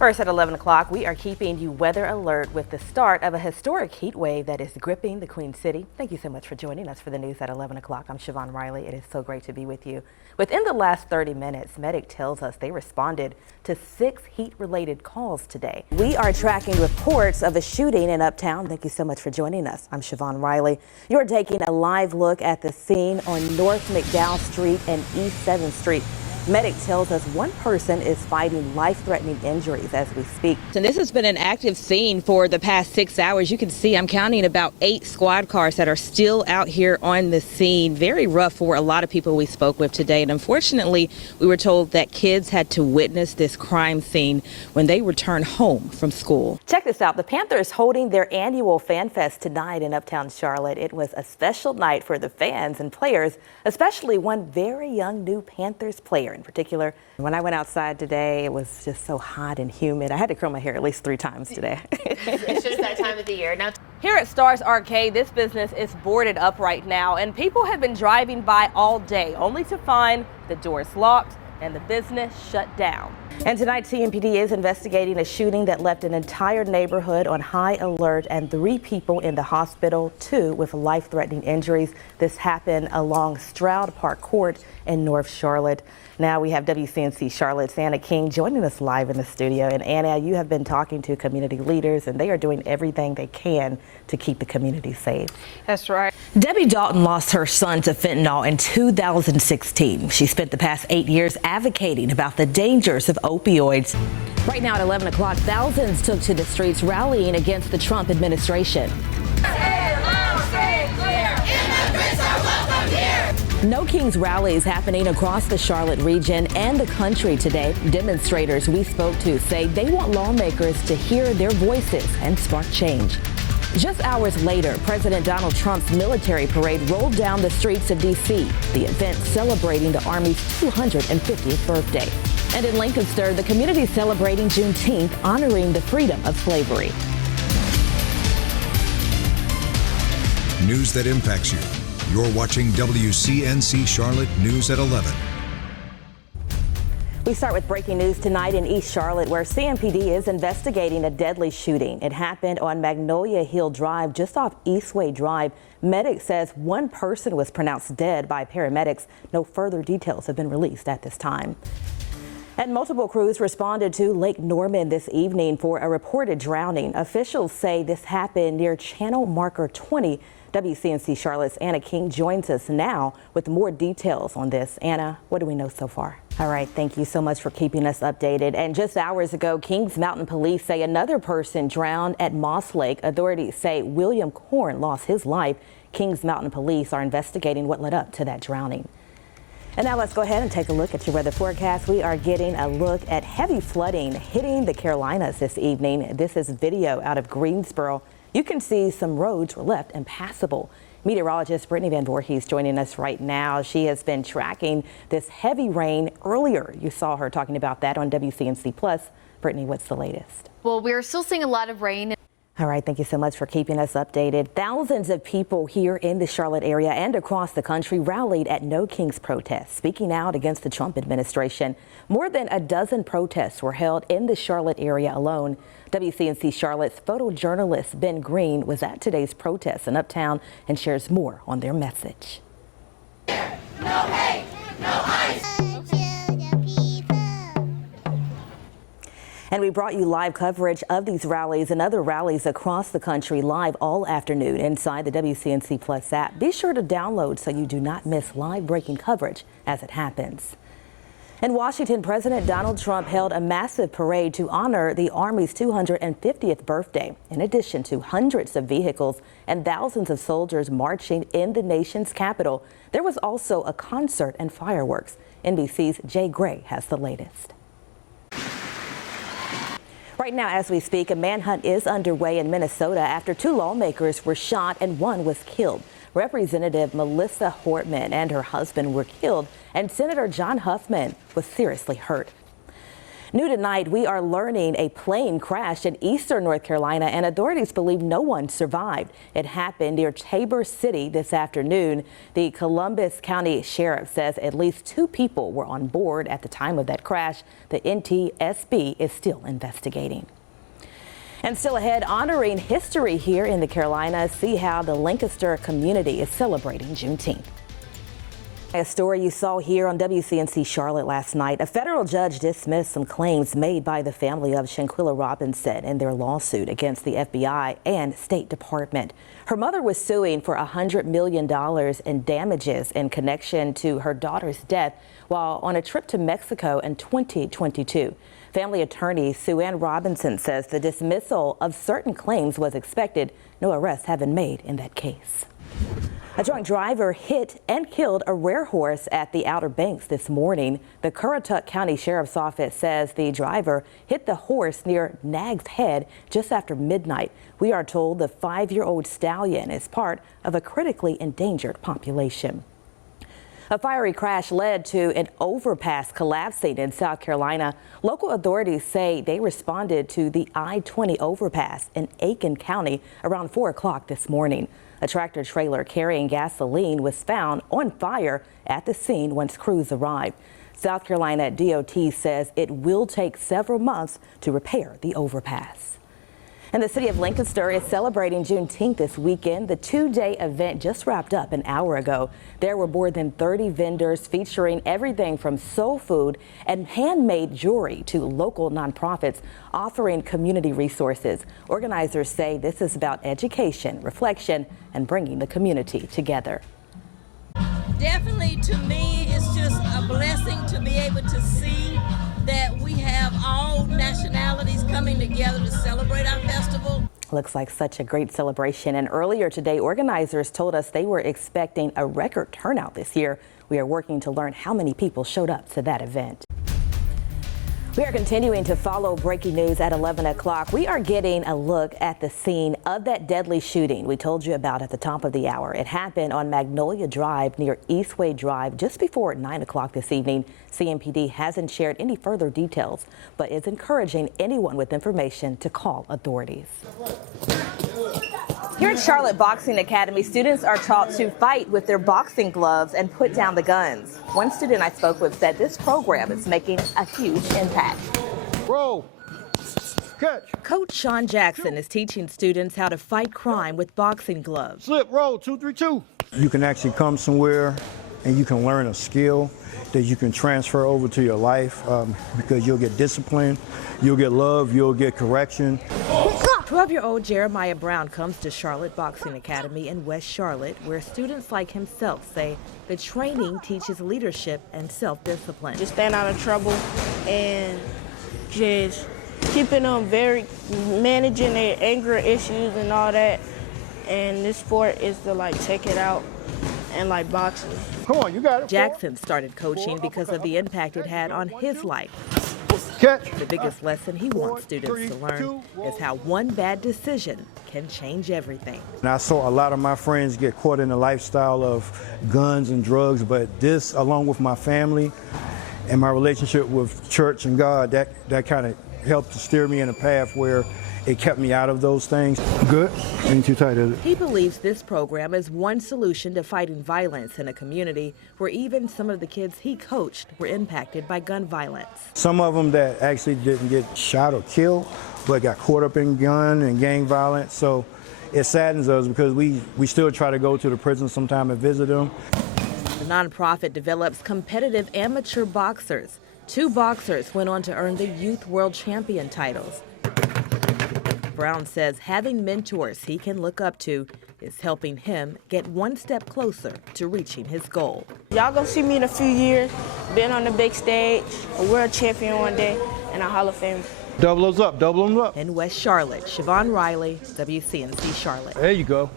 First at 11 o'clock, we are keeping you weather alert with the start of a historic heat wave that is gripping the Queen City. Thank you so much for joining us for the news at 11 o'clock. I'm Siobhan Riley. It is so great to be with you. Within the last 30 minutes, Medic tells us they responded to 6 heat-related calls today. We are tracking reports of a shooting in Uptown. Thank you so much for joining us. I'm Siobhan Riley. You're taking a live look at the scene on North McDowell Street and East 7th Street. Medic tells us one person is fighting life-threatening injuries as we speak. And this has been an active scene for the past 6 hours. You can see I'm counting about 8 squad cars that are still out here on the scene. Very rough for a lot of people we spoke with today. And unfortunately, we were told that kids had to witness this crime scene when they returned home from school. Check this out. The Panthers holding their annual Fan Fest tonight in Uptown Charlotte. It was a special night for the fans and players, especially one very young new Panthers player in particular. When I went outside today, it was just so hot and humid. I had to curl my hair at least 3 times today. It's just that time of the year. Now, here at Stars Arcade, this business is boarded up right now, and people have been driving by all day only to find the doors locked and the business shut down. And tonight, CMPD is investigating a shooting that left an entire neighborhood on high alert and 3 people in the hospital, 2 with life-threatening injuries. This happened along Stroud Park Court in North Charlotte. Now we have WCNC Charlotte's Anna King joining us live in the studio. And Anna, you have been talking to community leaders, and they are doing everything they can to keep the community safe. That's right. Debbie Dalton lost her son to fentanyl in 2016. She spent the past 8 years advocating about the dangers of opioids. Right now at 11 o'clock, thousands took to the streets rallying against the Trump administration. No Kings rallies happening across the Charlotte region and the country today. Demonstrators we spoke to say they want lawmakers to hear their voices and spark change. Just hours later, President Donald Trump's military parade rolled down the streets of D.C., the event celebrating the Army's 250th birthday. And in Lancaster, the community celebrating Juneteenth, honoring the freedom of slavery. News that impacts you. You're watching WCNC Charlotte News at 11. We start with breaking news tonight in East Charlotte, where CMPD is investigating a deadly shooting. It happened on Magnolia Hill Drive, just off Eastway Drive. Medic says one person was pronounced dead by paramedics. No further details have been released at this time. And multiple crews responded to Lake Norman this evening for a reported drowning. Officials say this happened near channel marker 20. WCNC Charlotte's Anna King joins us now with more details on this. Anna, what do we know so far? All right, thank you so much for keeping us updated. And just hours ago, Kings Mountain Police say another person drowned at Moss Lake. Authorities say William Korn lost his life. Kings Mountain Police are investigating what led up to that drowning. And now let's go ahead and take a look at your weather forecast. We are getting a look at heavy flooding hitting the Carolinas this evening. This is video out of Greensboro. You can see some roads were left impassable. Meteorologist Brittany Van Voorhees joining us right now. She has been tracking this heavy rain earlier. You saw her talking about that on WCNC Plus. Brittany, what's the latest? well, we're still seeing a lot of rain. All right, thank you so much for keeping us updated. Thousands of people here in the Charlotte area and across the country rallied at No Kings protests, speaking out against the Trump administration. More than a dozen protests were held in the Charlotte area alone. WCNC Charlotte's photojournalist Ben Green was at today's protests in Uptown and shares more on their message. No hate, no ICE. And we brought you live coverage of these rallies and other rallies across the country live all afternoon inside the WCNC Plus app. Be sure to download so you do not miss live breaking coverage as it happens. In Washington, President Donald Trump held a massive parade to honor the Army's 250th birthday. In addition to hundreds of vehicles and thousands of soldiers marching in the nation's capital, there was also a concert and fireworks. NBC's Jay Gray has the latest. Right now, as we speak, a manhunt is underway in Minnesota after 2 lawmakers were shot and 1 was killed. Representative Melissa Hortman and her husband were killed, and Senator John Huffman was seriously hurt. New tonight, we are learning a plane crashed in eastern North Carolina and authorities believe no one survived. It happened near Tabor City this afternoon. The Columbus County Sheriff says at least 2 people were on board at the time of that crash. The NTSB is still investigating. And still ahead, honoring history here in the Carolinas. See how the Lancaster community is celebrating Juneteenth. A story you saw here on WCNC Charlotte last night. A federal judge dismissed some claims made by the family of Shanquilla Robinson in their lawsuit against the FBI and State Department. Her mother was suing for $100 million in damages in connection to her daughter's death while on a trip to Mexico in 2022. Family attorney Sue Ann Robinson says the dismissal of certain claims was expected. No arrests have been made in that case. A drunk driver hit and killed a rare horse at the Outer Banks this morning. The Currituck County Sheriff's Office says the driver hit the horse near Nag's Head just after midnight. We are told the 5-year-old stallion is part of a critically endangered population. A fiery crash led to an overpass collapsing in South Carolina. Local authorities say they responded to the I-20 overpass in Aiken County around 4 o'clock this morning. A tractor trailer carrying gasoline was found on fire at the scene once crews arrived. South Carolina DOT says it will take several months to repair the overpass. And the city of Lancaster is celebrating Juneteenth this weekend. The 2-day event just wrapped up an hour ago. There were more than 30 vendors featuring everything from soul food and handmade jewelry to local nonprofits offering community resources. Organizers say this is about education, reflection, and bringing the community together. Definitely, to me, it's just a blessing to be able to see that we have all nationalities coming together to celebrate our festival. Looks like such a great celebration. And earlier today, organizers told us they were expecting a record turnout this year. We are working to learn how many people showed up to that event. We are continuing to follow breaking news at 11 o'clock. We are getting a look at the scene of that deadly shooting we told you about at the top of the hour. It happened on Magnolia Drive near Eastway Drive just before 9 o'clock this evening. CMPD hasn't shared any further details, but is encouraging anyone with information to call authorities. Here at Charlotte Boxing Academy, students are taught to fight with their boxing gloves and put down the guns. One student I spoke with said this program is making a huge impact. Roll. Catch. Coach Sean Jackson is teaching students how to fight crime with boxing gloves. Slip. Roll. 2, 3, 2. You can actually come somewhere and you can learn a skill that you can transfer over to your life because you'll get discipline, you'll get love, you'll get correction. 12-year-old Jeremiah Brown comes to Charlotte Boxing Academy in West Charlotte, where students like himself say the training teaches leadership and self-discipline. Just staying out of trouble and just keeping them managing their anger issues and all that. And this sport is to take it out and boxing. Come on, you got it. Jackson started coaching because of the impact it had on his life. Catch. The biggest lesson he wants students to learn is how one bad decision can change everything. And I saw a lot of my friends get caught in the lifestyle of guns and drugs, but this, along with my family and my relationship with church and God, that kind of helped to steer me in a path where it kept me out of those things. Good. Ain't too tight, is it? He believes this program is one solution to fighting violence in a community where even some of the kids he coached were impacted by gun violence. Some of them that actually didn't get shot or killed, but got caught up in gun and gang violence. So it saddens us because we still try to go to the prison sometime and visit them. The nonprofit develops competitive amateur boxers. 2 boxers went on to earn the Youth World Champion titles. Brown says having mentors he can look up to is helping him get one step closer to reaching his goal. Y'all gonna see me in a few years, being on the big stage, a world champion one day, and a Hall of Fame. Double those up, double them up. In West Charlotte, Siobhan Riley, WCNC Charlotte. There you go.